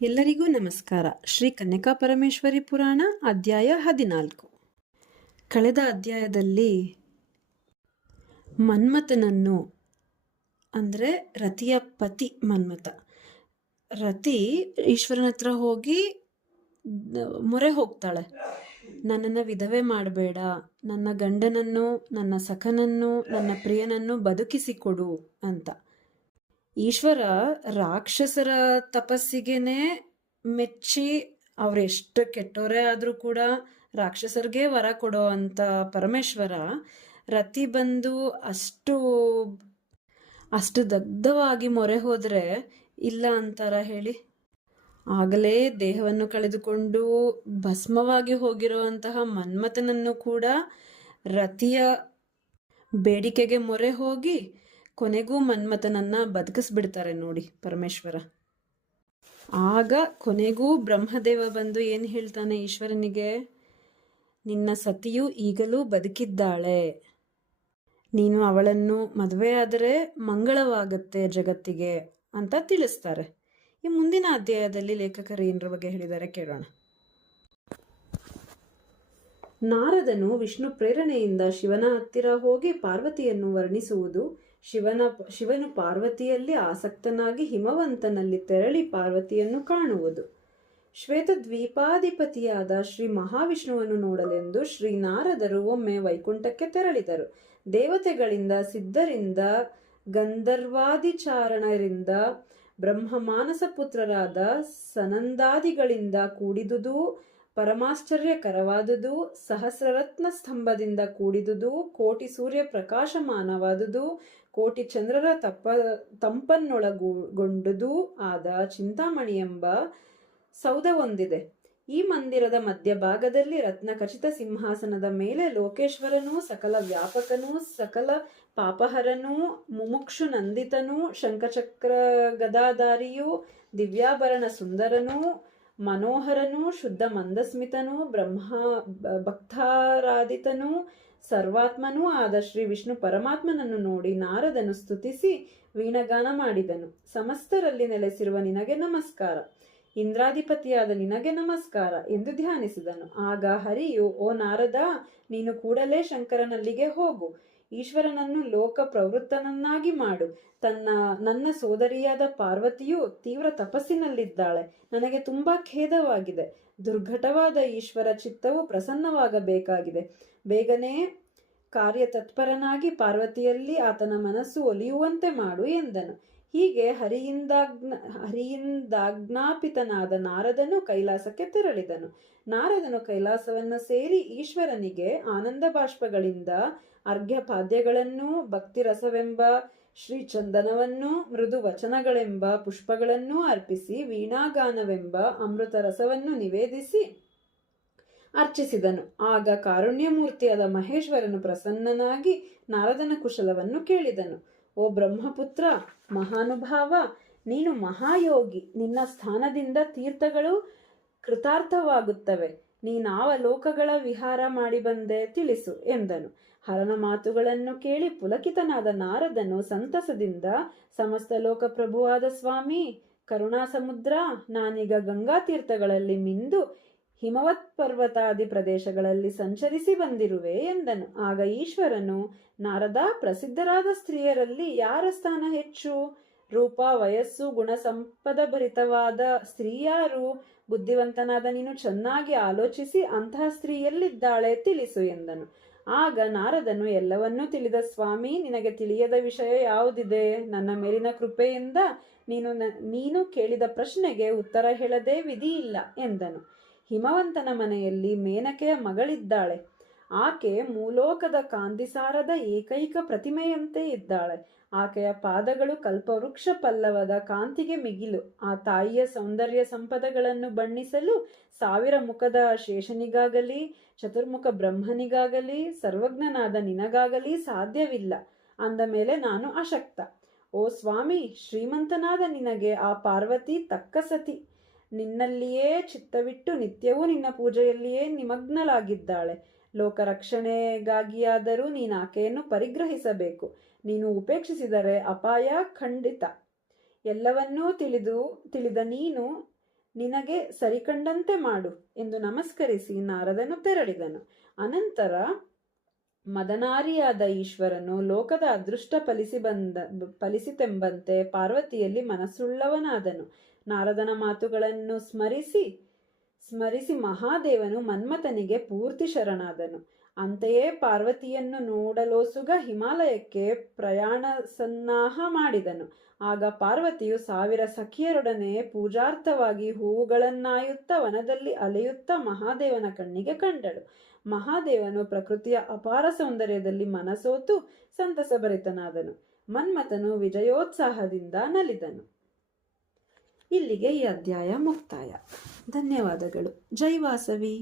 ಎಲ್ಲರಿಗೂ ನಮಸ್ಕಾರ. ಶ್ರೀ ಕನ್ಯಕಾ ಪರಮೇಶ್ವರಿ ಪುರಾಣ ಅಧ್ಯಾಯ 14. ಕಳೆದ ಅಧ್ಯಾಯದಲ್ಲಿ ಮನ್ಮಥನನ್ನು ಅಂದರೆ ರತಿಯ ಪತಿ ಮನ್ಮಥ, ರತಿ ಈಶ್ವರನ ಹತ್ರ ಹೋಗಿ ಮೊರೆ ಹೋಗ್ತಾಳೆ, ನನ್ನನ್ನು ವಿಧವೆ ಮಾಡಬೇಡ, ನನ್ನ ಗಂಡನನ್ನು, ನನ್ನ ಸಖನನ್ನು, ನನ್ನ ಪ್ರಿಯನನ್ನು ಬದುಕಿಸಿಕೊಡು ಅಂತ. ಈಶ್ವರ ರಾಕ್ಷಸರ ತಪಸ್ಸಿಗೆನೆ ಮೆಚ್ಚಿ ಅವರೆಷ್ಟು ಕೆಟ್ಟವರೇ ಆದರೂ ಕೂಡ ರಾಕ್ಷಸರಿಗೆ ವರ ಕೊಡೋ ಅಂತ ಪರಮೇಶ್ವರ ರತಿ ಬಂದು ಅಷ್ಟು ದಗ್ಧವಾಗಿ ಮೊರೆ ಹೋದರೆ ಇಲ್ಲ ಅಂತಾರ ಹೇಳಿ. ಆಗಲೇ ದೇಹವನ್ನು ಕಳೆದುಕೊಂಡು ಭಸ್ಮವಾಗಿ ಹೋಗಿರುವಂತಹ ಮನ್ಮಥನನ್ನು ಕೂಡ ರತಿಯ ಬೇಡಿಕೆಗೆ ಮೊರೆ ಹೋಗಿ ಕೊನೆಗೂ ಮನ್ಮಥನನ್ನ ಬದುಕಿಸ್ಬಿಡ್ತಾರೆ ನೋಡಿ ಪರಮೇಶ್ವರ. ಆಗ ಕೊನೆಗೂ ಬ್ರಹ್ಮದೇವ ಬಂದು ಏನು ಹೇಳ್ತಾನೆ ಈಶ್ವರನಿಗೆ, ನಿನ್ನ ಸತಿಯು ಈಗಲೂ ಬದುಕಿದ್ದಾಳೆ, ನೀನು ಅವಳನ್ನು ಮದುವೆ ಆದರೆ ಮಂಗಳವಾಗುತ್ತೆ ಜಗತ್ತಿಗೆ ಅಂತ ತಿಳಿಸ್ತಾರೆ. ಈ ಮುಂದಿನ ಅಧ್ಯಾಯದಲ್ಲಿ ಲೇಖಕರು ಏನರ ಬಗ್ಗೆ ಹೇಳಿದ್ದಾರೆ ಕೇಳೋಣ. ನಾರದನು ವಿಷ್ಣು ಪ್ರೇರಣೆಯಿಂದ ಶಿವನ ಹತ್ತಿರ ಹೋಗಿ ಪಾರ್ವತಿಯನ್ನು ವರ್ಣಿಸುವುದು, ಶಿವನು ಪಾರ್ವತಿಯಲ್ಲಿ ಆಸಕ್ತನಾಗಿ ಹಿಮವಂತನಲ್ಲಿ ತೆರಳಿ ಪಾರ್ವತಿಯನ್ನು ಕಾಣುವುದು. ಶ್ವೇತದ್ವೀಪಾಧಿಪತಿಯಾದ ಶ್ರೀ ಮಹಾವಿಷ್ಣುವನ್ನು ನೋಡಲೆಂದು ಶ್ರೀ ನಾರದರು ಒಮ್ಮೆ ವೈಕುಂಠಕ್ಕೆ ತೆರಳಿದರು. ದೇವತೆಗಳಿಂದ, ಸಿದ್ಧರಿಂದ, ಗಂಧರ್ವಾದಿಚಾರಣರಿಂದ, ಬ್ರಹ್ಮಮಾನಸ ಪುತ್ರರಾದ ಸನಂದಾದಿಗಳಿಂದ ಕೂಡಿದುದು ಪರಮಾಶ್ಚರ್ಯಕರವಾದುದು, ಸಹಸ್ರರತ್ನ ಸ್ತಂಭದಿಂದ ಕೂಡಿದುದು, ಕೋಟಿ ಸೂರ್ಯ ಪ್ರಕಾಶಮಾನವಾದುದು, ಕೋಟಿ ಚಂದ್ರರ ತಂಪನ್ನೊಳಗೊಂಡುದು ಆದ ಚಿಂತಾಮಣಿ ಎಂಬ ಸೌಧವೊಂದಿದೆ. ಈ ಮಂದಿರದ ಮಧ್ಯಭಾಗದಲ್ಲಿ ರತ್ನ ಖಚಿತ ಸಿಂಹಾಸನದ ಮೇಲೆ ಲೋಕೇಶ್ವರನೂ, ಸಕಲ ವ್ಯಾಪಕನೂ, ಸಕಲ ಪಾಪಹರನೂ, ಮುಮುಕ್ಷು ನಂದಿತನೂ, ಶಂಖಚಕ್ರ ಗದಾಧಾರಿಯೂ, ದಿವ್ಯಾಭರಣ ಸುಂದರನೂ, ಮನೋಹರನೂ, ಶುದ್ಧ ಮಂದಸ್ಮಿತನೂ, ಭಕ್ತಾರಾಧಿತನೂ, ಸರ್ವಾತ್ಮನೂ ಆದ ಶ್ರೀ ವಿಷ್ಣು ಪರಮಾತ್ಮನನ್ನು ನೋಡಿ ನಾರದನು ಸ್ತುತಿಸಿ ವೀಣಗಾನ ಮಾಡಿದನು. ಸಮಸ್ತರಲ್ಲಿ ನೆಲೆಸಿರುವ ನಿನಗೆ ನಮಸ್ಕಾರ, ಇಂದ್ರಾಧಿಪತಿಯಾದ ನಿನಗೆ ನಮಸ್ಕಾರ ಎಂದು ಧ್ಯಾನಿಸಿದನು. ಆಗ ಹರಿಯು, ಓ ನಾರದ, ನೀನು ಕೂಡಲೇ ಶಂಕರನಲ್ಲಿಗೆ ಹೋಗು, ಈಶ್ವರನನ್ನು ಲೋಕ ಪ್ರವೃತ್ತನನ್ನಾಗಿ ಮಾಡು. ನನ್ನ ಸೋದರಿಯಾದ ಪಾರ್ವತಿಯು ತೀವ್ರ ತಪಸ್ಸಿನಲ್ಲಿದ್ದಾಳೆ, ನನಗೆ ತುಂಬಾ ಖೇದವಾಗಿದೆ. ದುರ್ಘಟವಾದ ಈಶ್ವರ ಚಿತ್ತವು ಪ್ರಸನ್ನವಾಗಬೇಕಾಗಿದೆ. ಬೇಗನೆ ಕಾರ್ಯತತ್ಪರನಾಗಿ ಪಾರ್ವತಿಯಲ್ಲಿ ಆತನ ಮನಸ್ಸು ಒಲಿಯುವಂತೆ ಮಾಡು ಎಂದನು. ಹೀಗೆ ಹರಿಯಿಂದಾಜ್ಞಾಪಿತನಾದ ನಾರದನು ಕೈಲಾಸಕ್ಕೆ ತೆರಳಿದನು. ನಾರದನು ಕೈಲಾಸವನ್ನು ಸೇರಿ ಈಶ್ವರನಿಗೆ ಆನಂದ ಬಾಷ್ಪಗಳಿಂದ ಅರ್ಘ್ಯಪಾದ್ಯಗಳನ್ನೂ, ಭಕ್ತಿರಸವೆಂಬ ಶ್ರೀಚಂದನವನ್ನೂ, ಮೃದು ವಚನಗಳೆಂಬ ಪುಷ್ಪಗಳನ್ನೂ ಅರ್ಪಿಸಿ ವೀಣಾಗಾನವೆಂಬ ಅಮೃತ ರಸವನ್ನು ನಿವೇದಿಸಿ ಅರ್ಚಿಸಿದನು. ಆಗ ಕಾರುಣ್ಯಮೂರ್ತಿಯಾದ ಮಹೇಶ್ವರನು ಪ್ರಸನ್ನನಾಗಿ ನಾರದನ ಕುಶಲವನ್ನು ಕೇಳಿದನು. ಓ ಬ್ರಹ್ಮಪುತ್ರ, ಮಹಾನುಭಾವ, ನೀನು ಮಹಾಯೋಗಿ, ನಿನ್ನ ಸ್ಥಾನದಿಂದ ತೀರ್ಥಗಳು ಕೃತಾರ್ಥವಾಗುತ್ತವೆ. ನೀನಾವ ಲೋಕಗಳ ವಿಹಾರ ಮಾಡಿ ಬಂದೆ ತಿಳಿಸು ಎಂದನು. ಹರನ ಮಾತುಗಳನ್ನು ಕೇಳಿ ಪುಲಕಿತನಾದ ನಾರದನು ಸಂತಸದಿಂದ, ಸಮಸ್ತ ಲೋಕ ಪ್ರಭುವಾದ ಸ್ವಾಮಿ ಕರುಣಾ ಸಮುದ್ರ, ನಾನೀಗ ಗಂಗಾ ತೀರ್ಥಗಳಲ್ಲಿ ಮಿಂದು ಹಿಮವತ್ ಪರ್ವತಾದಿ ಪ್ರದೇಶಗಳಲ್ಲಿ ಸಂಚರಿಸಿ ಬಂದಿರುವೆ ಎಂದನು. ಆಗ ಈಶ್ವರನು, ನಾರದ, ಪ್ರಸಿದ್ಧರಾದ ಸ್ತ್ರೀಯರಲ್ಲಿ ಯಾರ ಸ್ಥಾನ ಹೆಚ್ಚು? ರೂಪ, ವಯಸ್ಸು, ಗುಣ ಸಂಪದ ಭರಿತವಾದ ಸ್ತ್ರೀ ಯಾರು? ಬುದ್ಧಿವಂತನಾದ ನೀನು ಚೆನ್ನಾಗಿ ಆಲೋಚಿಸಿ ಅಂತಹ ಸ್ತ್ರೀ ಎಲ್ಲಿದ್ದಾಳೆ ತಿಳಿಸು ಎಂದನು. ಆಗ ನಾರದನು, ಎಲ್ಲವನ್ನೂ ತಿಳಿದ ಸ್ವಾಮಿ, ನಿನಗೆ ತಿಳಿಯದ ವಿಷಯ ಯಾವುದಿದೆ? ನನ್ನ ಮೇಲಿನ ಕೃಪೆಯಿಂದ ನೀನು ಕೇಳಿದ ಪ್ರಶ್ನೆಗೆ ಉತ್ತರ ಹೇಳದೆ ವಿಧಿಯಿಲ್ಲ ಎಂದನು. ಹಿಮವಂತನ ಮನೆಯಲ್ಲಿ ಮೇನಕೆಯ ಮಗಳಿದ್ದಾಳೆ. ಆಕೆ ಮೂಲೋಕದ ಕಾಂತಿಸಾರದ ಏಕೈಕ ಪ್ರತಿಮೆಯಂತೆ ಇದ್ದಾಳೆ. ಆಕೆಯ ಪಾದಗಳು ಕಲ್ಪವೃಕ್ಷ ಪಲ್ಲವದ ಕಾಂತಿಗೆ ಮಿಗಿಲು. ಆ ತಾಯಿಯ ಸೌಂದರ್ಯ ಸಂಪದಗಳನ್ನು ಬಣ್ಣಿಸಲು 1000 ಮುಖದ ಶೇಷನಿಗಾಗಲಿ, ಚತುರ್ಮುಖ ಬ್ರಹ್ಮನಿಗಾಗಲಿ, ಸರ್ವಜ್ಞನಾದ ನಿನಗಾಗಲಿ ಸಾಧ್ಯವಿಲ್ಲ. ಅಂದ ಮೇಲೆ ನಾನು ಅಶಕ್ತ. ಓ ಸ್ವಾಮಿ, ಶ್ರೀಮಂತನಾದ ನಿನಗೆ ಆ ಪಾರ್ವತಿ ತಕ್ಕ ಸತಿ. ನಿನ್ನಲ್ಲಿಯೇ ಚಿತ್ತವಿಟ್ಟು ನಿತ್ಯವೂ ನಿನ್ನ ಪೂಜೆಯಲ್ಲಿಯೇ ನಿಮಗ್ನಳಾಗಿದ್ದಾಳೆ. ಲೋಕರಕ್ಷಣೆಗಾಗಿಯಾದರೂ ನೀನು ಆಕೆಯನ್ನು ಪರಿಗ್ರಹಿಸಬೇಕು. ನೀನು ಉಪೇಕ್ಷಿಸಿದರೆ ಅಪಾಯ ಖಂಡಿತ. ಎಲ್ಲವನ್ನೂ ತಿಳಿದ ನೀನು ನಿನಗೆ ಸರಿಕಂಡಂತೆ ಮಾಡು ಎಂದು ನಮಸ್ಕರಿಸಿ ನಾರದನು ತೆರಳಿದನು. ಅನಂತರ ಮದನಾರಿಯಾದ ಈಶ್ವರನು ಲೋಕದ ಅದೃಷ್ಟ ಫಲಿಸಿತೆಂಬಂತೆ ಪಾರ್ವತಿಯಲ್ಲಿ ಮನಸ್ಸುಳ್ಳವನಾದನು. ನಾರದನ ಮಾತುಗಳನ್ನು ಸ್ಮರಿಸಿ ಮಹಾದೇವನು ಮನ್ಮಥನಿಗೆ ಪೂರ್ತಿ ಶರಣಾದನು. ಅಂತೆಯೇ ಪಾರ್ವತಿಯನ್ನು ನೋಡಲೋಸುಗ ಹಿಮಾಲಯಕ್ಕೆ ಪ್ರಯಾಣ ಸನ್ನಾಹ ಮಾಡಿದನು. ಆಗ ಪಾರ್ವತಿಯು 1000 ಸಖಿಯರೊಡನೆ ಪೂಜಾರ್ಥವಾಗಿ ಹೂವುಗಳನ್ನಾಯುತ್ತಾ ವನದಲ್ಲಿ ಅಲೆಯುತ್ತಾ ಮಹಾದೇವನ ಕಣ್ಣಿಗೆ ಕಂಡಳು. ಮಹಾದೇವನು ಪ್ರಕೃತಿಯ ಅಪಾರ ಸೌಂದರ್ಯದಲ್ಲಿ ಮನಸೋತು ಸಂತಸಭರಿತನಾದನು. ಮನ್ಮಥನು ವಿಜಯೋತ್ಸಾಹದಿಂದ ನಲಿದನು. ಇಲ್ಲಿಗೆ ಈ ಅಧ್ಯಾಯ ಮುಕ್ತಾಯ. ಧನ್ಯವಾದಗಳು. ಜೈ ವಾಸವಿ.